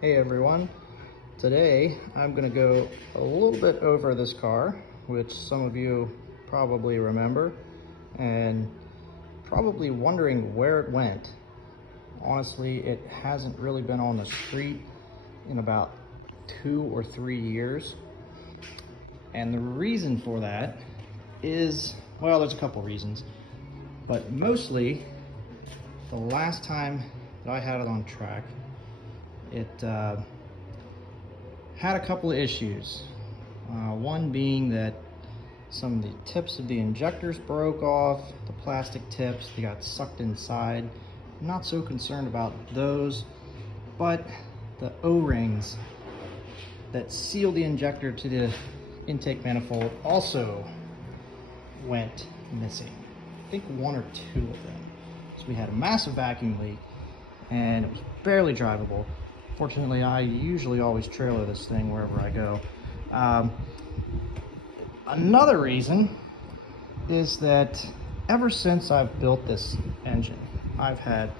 Hey everyone, today I'm going to go a little bit over this car, which some of you probably remember and probably wondering where it went. Honestly, it hasn't really been on the street in about 2 or 3 years. And the reason for that is, well, there's a couple reasons, but mostly the last time that I had it on track, it had a couple of issues. One being that some of the tips of the injectors broke off, the plastic tips, they got sucked inside. I'm not so concerned about those, but the O-rings that seal the injector to the intake manifold also went missing. I think 1 or 2 of them. So we had a massive vacuum leak and it was barely drivable. Fortunately, I usually always trailer this thing wherever I go. Another reason is that ever since I've built this engine, I've had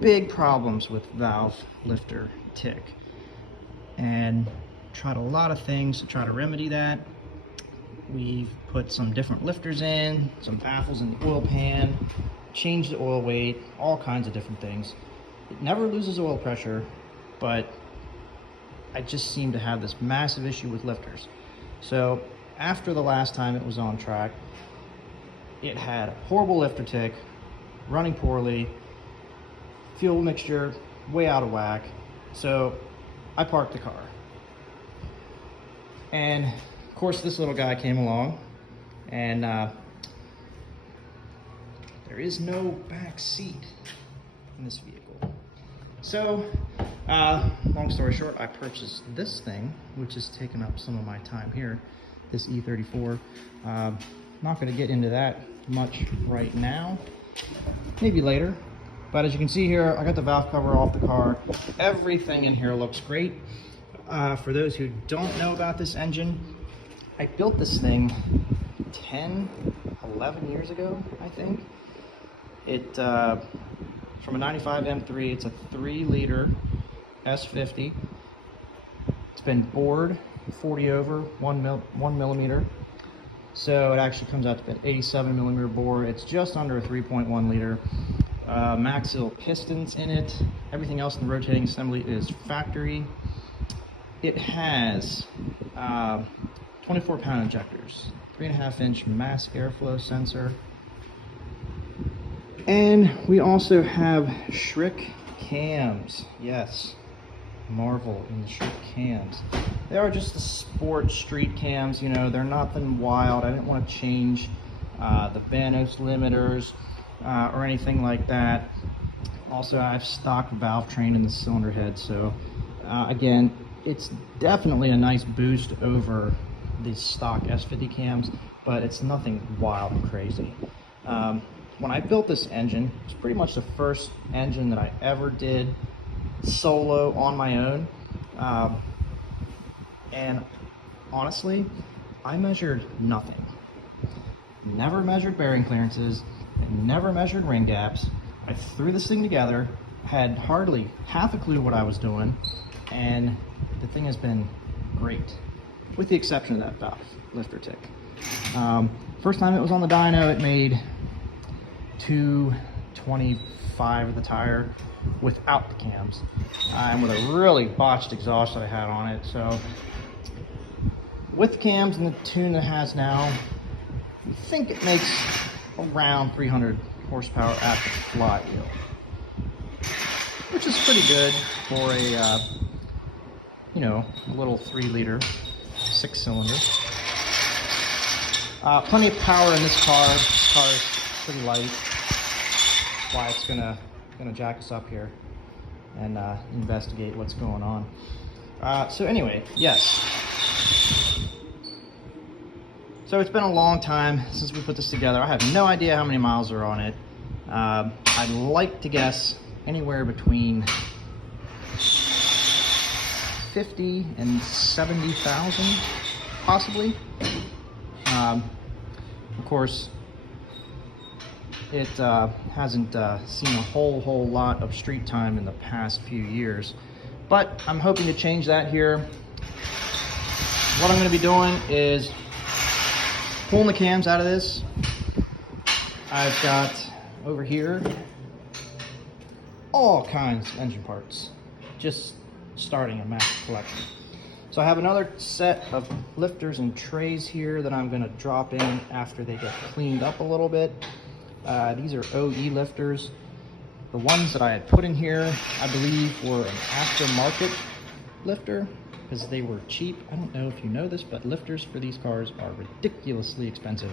big problems with valve lifter tick and tried a lot of things to try to remedy that. We've put some different lifters in, some baffles in the oil pan, changed the oil weight, all kinds of different things. It never loses oil pressure, but I just seem to have this massive issue with lifters. So after the last time it was on track, it had a horrible lifter tick, running poorly, fuel mixture way out of whack. So I parked the car. And of course this little guy came along, and there is no back seat in this vehicle. So, long story short, I purchased this thing, which has taken up some of my time here, this E34. Not going to get into that much right now, maybe later. But as you can see here, I got the valve cover off the car. Everything in here looks great. For those who don't know about this engine, I built this thing 10, 11 years ago, I think. It from a 95 M3, it's a 3-liter S50. It's been bored 40 over, 1 millimeter. So it actually comes out to an 87 millimeter bore. It's just under a 3.1 liter. Maxill pistons in it. Everything else in the rotating assembly is factory. It has 24-pound injectors, 3.5-inch mass airflow sensor. And we also have Schrick cams. Yes, marvel in the Schrick cams. They are just the sport street cams, you know, they're nothing wild. I didn't want to change the Vanos limiters or anything like that. Also, I have stock valve train in the cylinder head, so again, it's definitely a nice boost over the stock S50 cams, but it's nothing wild and crazy. When I built this engine, it's pretty much the first engine that I ever did solo on my own. And honestly, I measured nothing. Never measured bearing clearances, never measured ring gaps. I threw this thing together, had hardly half a clue what I was doing, and the thing has been great, with the exception of that valve lifter tick. First time it was on the dyno, it made 225 of the tire without the cams, and with a really botched exhaust that I had on it. So with the cams and the tune it has now, I think it makes around 300 horsepower at the flywheel, which is pretty good for a you know, a little 3-liter 6-cylinder. Plenty of power in this car. This car is pretty light. That's why it's gonna jack us up here and investigate what's going on. So anyway, yes. So it's been a long time since we put this together. I have no idea how many miles are on it. I'd like to guess anywhere between 50 and 70,000, possibly. Of course, it hasn't seen a whole lot of street time in the past few years. but I'm hoping to change that here. What I'm going to be doing is pulling the cams out of this. I've got over here all kinds of engine parts, just starting a massive collection. So I have another set of lifters and trays here that I'm going to drop in after they get cleaned up a little bit. These are OE lifters. The ones that I had put in here, I believe, were an aftermarket lifter because they were cheap. I don't know if you know this, but lifters for these cars are ridiculously expensive.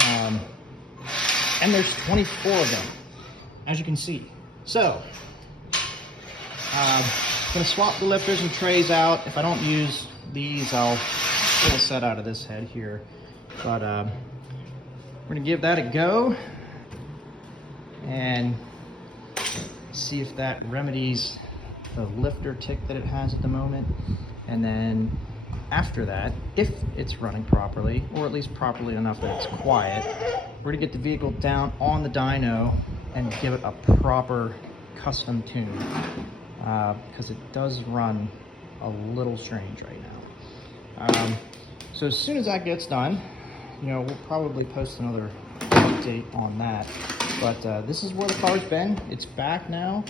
And there's 24 of them, as you can see. So, I'm gonna swap the lifters and trays out. If I don't use these, I'll pull a set out of this head here. But we're gonna give that a go and see if that remedies the lifter tick that it has at the moment. And then after that, if it's running properly, or at least properly enough that it's quiet, we're gonna get the vehicle down on the dyno and give it a proper custom tune, because it does run a little strange right now. So as soon as that gets done, you know, we'll probably post another update on that. But this is where the car's been. It's back now.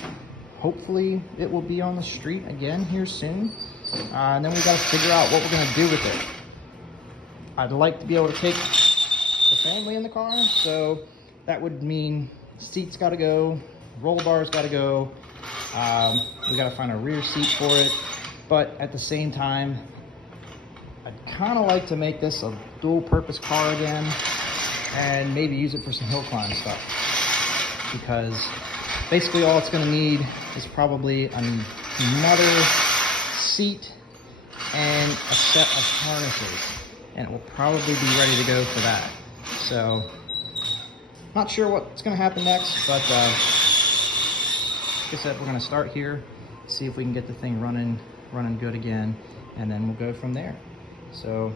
Hopefully it will be on the street again here soon. And then we got to figure out what we're going to do with it. I'd like to be able to take the family in the car, so that would mean seats got to go, roll bars got to go. We got to find a rear seat for it. But at the same time, I'd kind of like to make this a dual-purpose car again, and maybe use it for some hill climb stuff. Because basically all it's going to need is probably another seat and a set of harnesses, and it will probably be ready to go for that. So, not sure what's going to happen next, but like I said, we're going to start here, see if we can get the thing running good again, and then we'll go from there. So,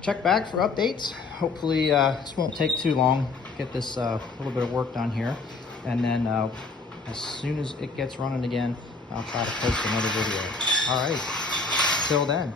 check back for updates. Hopefully this won't take too long. Get this little bit of work done here, and then as soon as it gets running again, I'll try to post another video. All right, till then.